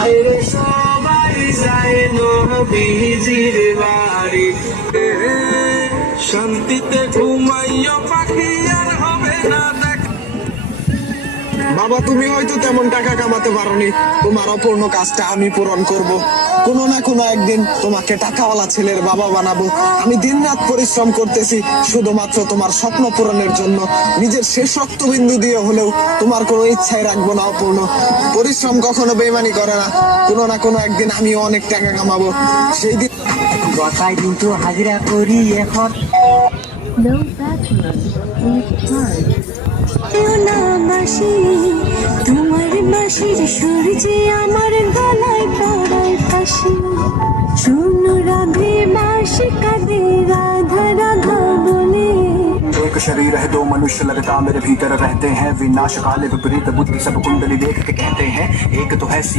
আরে সবাই যায় নবীজির বাড়ি, শান্তিতে ঘুমাইও পাখি আর হবে না দেখা। বাবা, তুমি হয়তো তেমন টাকা কামাতে পারোনি, তোমার অপূর্ণ কাজটা আমি পূরণ করব। কোনো না কোনো একদিন তোমাকে টাকাওয়ালা ছেলের বাবা বানাবো। আমি দিনরাত পরিশ্রম করতেছি শুধুমাত্র তোমার স্বপ্ন পূরণের জন্য। নিজের শেষ রক্তবিন্দু দিয়ে হলেও তোমার কোনো ইচ্ছাই রাখবো না অপূর্ণ। পরিশ্রম কখনো বেইমানি করে না। কোনো না কোনো একদিন আমিও অনেক টাকা কামাবো, সেই দিন। গতায় কিন্তু হাজিরা করি এখন। No bachelor in time. বাসি তোমার বাসির সুর যে আমার গলায় পড়ায় ফাঁসি। শুনো রাধে বাসি কাঁদে রাধা রাধা বলে। एक शरीर है दो मनुष्य लगता मेरे भीतर रहते हैं, विनाश काले विपरीत बुद्धि सब कुंडली देख के कहते हैं। एक तो है सीधा